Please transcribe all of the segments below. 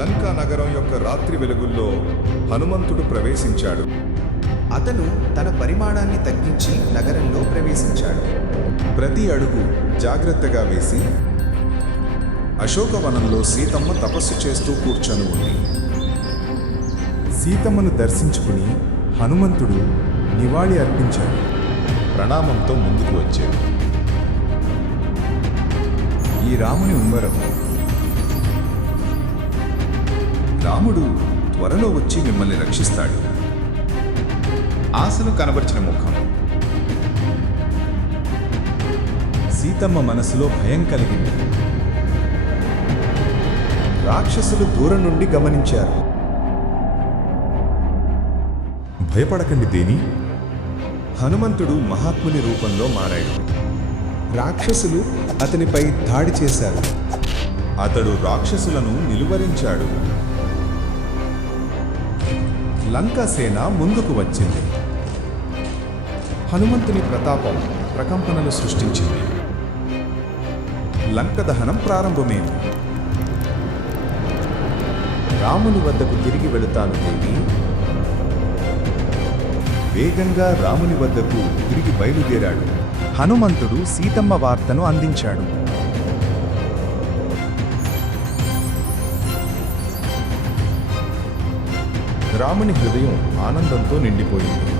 లంకా నగరం యొక్క రాత్రి వెలుగుల్లో హనుమంతుడు ప్రవేశించాడు. అతను తన పరిమాణాన్ని తగ్గించి నగరంలో ప్రవేశించాడు. ప్రతి అడుగు జాగ్రత్తగా వేసి అశోకవనంలో సీతమ్మ తపస్సు చేస్తూ కూర్చొని ఉంది. సీతమ్మను దర్శించుకుని హనుమంతుడు నివాళి అర్పించాడు. ప్రణామంతో ముందుకు వచ్చాడు. ఈ రాముని ఉంగరం. రాముడు త్వరలో వచ్చి మిమ్మల్ని రక్షిస్తాడు. ఆశను కనబర్చిన ముఖం. సీతమ్మ మనసులో భయం కలిగింది. రాక్షసులు దూరం నుండి గమనించారు. భయపడకండి దేని. హనుమంతుడు మహాత్ముని రూపంలో మారాడు. రాక్షసులు అతనిపై దాడి చేశారు. అతడు రాక్షసులను నిలువరించాడు. లంకా సేన ముందుకు వచ్చింది. హనుమంతుని ప్రతాపం ప్రకంపనలు సృష్టించింది. లంక దహనం ప్రారంభమైంది. రాముని వద్దకు తిరిగి వెళుతాను దేవి. వేగంగా రాముని వద్దకు తిరిగి బయలుదేరాడు. హనుమంతుడు సీతమ్మ వార్తను అందించాడు. రాముని హృదయం ఆనందంతో నిండిపోయింది.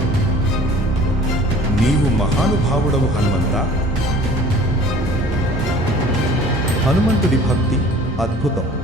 నీవు మహానుభావుడవు హనుమంత. హనుమంతుడి భక్తి అద్భుతం.